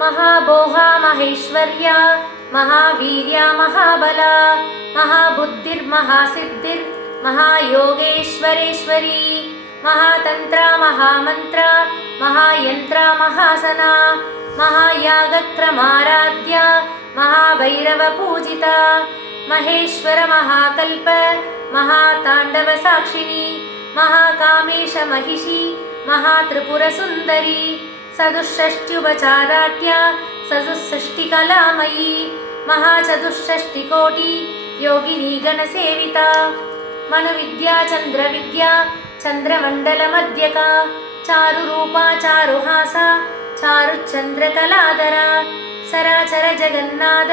महाभोगा महेश्वर्या महावीर्या महाबला महाबुद्धिर्महासिद्धिर् महायोगेश्वरेश्वरी महातंत्रा महामंत्रा महायंत्रा महासना महायागक्रमाराध्या महाभैरवपूजिता महेश्वर महाकल्प महाताण्डवसाक्षिणी महाकामेश महिषी महात्रिपुरसुन्दरी सदुषष्ट्युपचाराढ्या सदुषष्टिकलामयी महाचतुष्षष्टिकोटि योगिनी गणसेविता मनुविद्या चन्द्रविद्या चन्द्रमण्डलमध्यका चारुरूपा चारुहासा चारुचन्द्रकलाधरा सराचर जगन्नाथ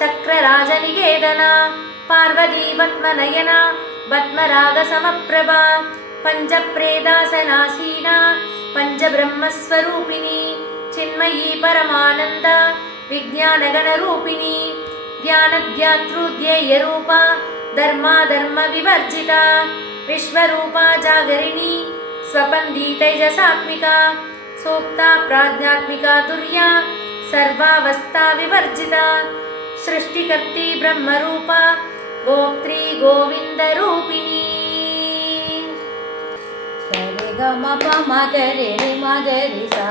चक्रराजनिकेतना पार्वती पद्मनयना पद्मरागसमप्रभा पञ्चप्रेदासनासीना पञ्चब्रह्मस्वरूपिणी चिन्मयी परमानन्द विज्ञानगणरूपिणी ध्यानध्यातृध्येयरूपा धर्माधर्मविवर्जिता विश्वरूपा जागरिणी स्वपन्दी तैजसात्मिका सूक्ता प्राज्ञात्मिका तुर्या सर्वावस्था विवर्जिता सृष्टिकर्त्री ब्रह्मरूपा गोप्त्री गोविन्दरूपिणी सरे ग म प म ग रे रे म ग रे सा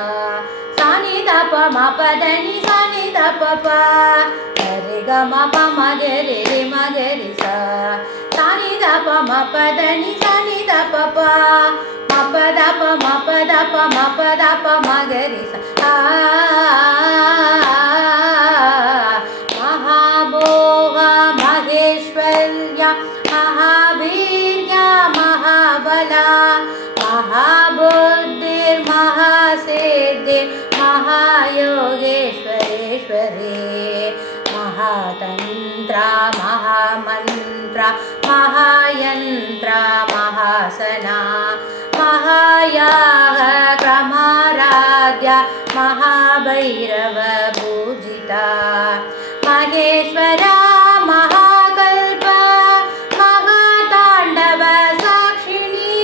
सा नि ध प म प ध नि सा नि ध प प सरे ग म प म ग रे रे म ग रे सा सा नि ध प म प ध नि सा नि ध प प म प ध प म प ध प म प ध प म ग रे सा महाभोगा महेश्वर्या महावीर्या महाबला महाबुद्धिर्महासिद्धिर् महायोगेश्वरेश्वरी महातन्त्रा महामन्त्रा महायन्त्रा महासना महायागक्रमाराध्या महाभैरवपूजिता महेश्वरा महाकल्प महाताण्डवसाक्षिणी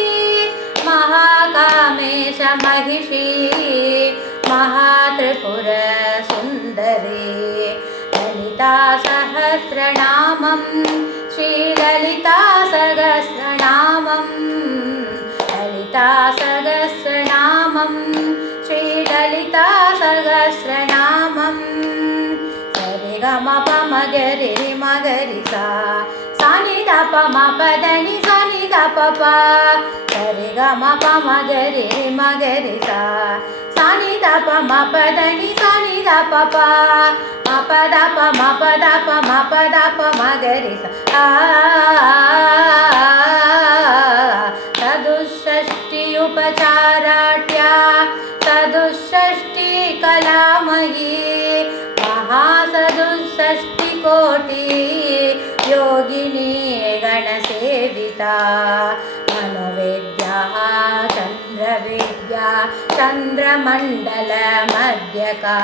महाकामेश महिषी महात्रिपुरसुन्दरी ललिता सहस्रनामं श्रीललिता सहस्रनामं ललिता सहस्रनामं श्रीललिता सहस्रनामं सरे ग म प म ग रे रे म ग रे सा सा नि ध प म प ध नि सा नि ध प प सरे ग म प म ग रे रे म ग रे सा सा नि ध प म प ध नि सा नि ध प प म प ध प म प ध प म प ध प म ग रे सा सदुषष्टि उपचाराढ्या सदुषष्टि कलामयी महासदुषष्टिकोटि योगिनी गणसेविता मनोविद्या चन्द्रविद्या चन्द्रमण्डलमध्यका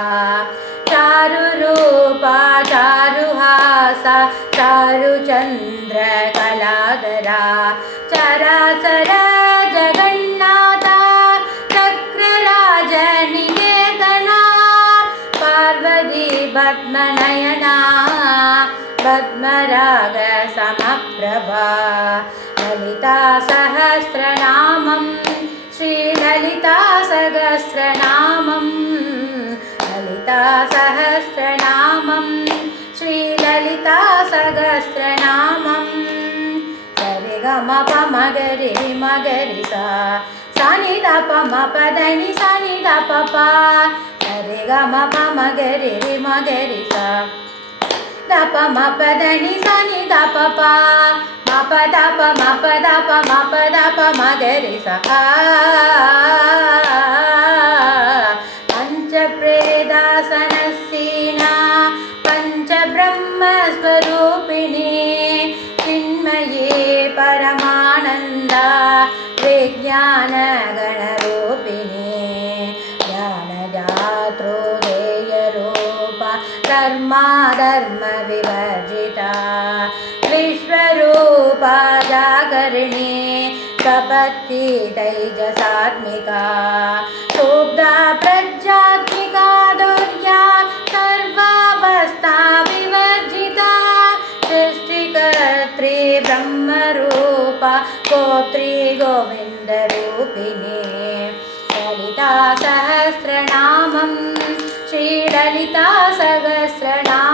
चारुरूपा चारुहासा चारुचन्द्रकलाधरा चराचर जगन्नाथा चक्रराजनिकेतना पार्वती पद्मनयना पद्मरागसमप्रभा ललिता सहस्रनामं श्रीललिता सहस्रनामं ललिता सहस्रनामं श्रीललिता सहस्रनामं सरे ग म प म ग रे म ग रे सा सा नि ध प म प ध नि सा नि ध प प सरे ग म प म ग रे म ग रे सा ध प म प ध नि सा नि ध प प म प ध प म प ध प म प ध प म ग रे सा पञ्चप्रेदासनसीना पञ्चब्रह्मस्वरूपिणी चिन्मयी परमानन्दा विज्ञानगणरूपिणी ज्ञानदातृदेयरूपा धर्माधर्मविवर्जिता विश्वरूपा जागरिणी सपत्ति तैजसात्मिका शुद्धा प्रज्ञात्मिका दुर्या गोत्री गोविन्दरूपिणे ललिता सहस्रनामं श्रीललिता सहस्रनामं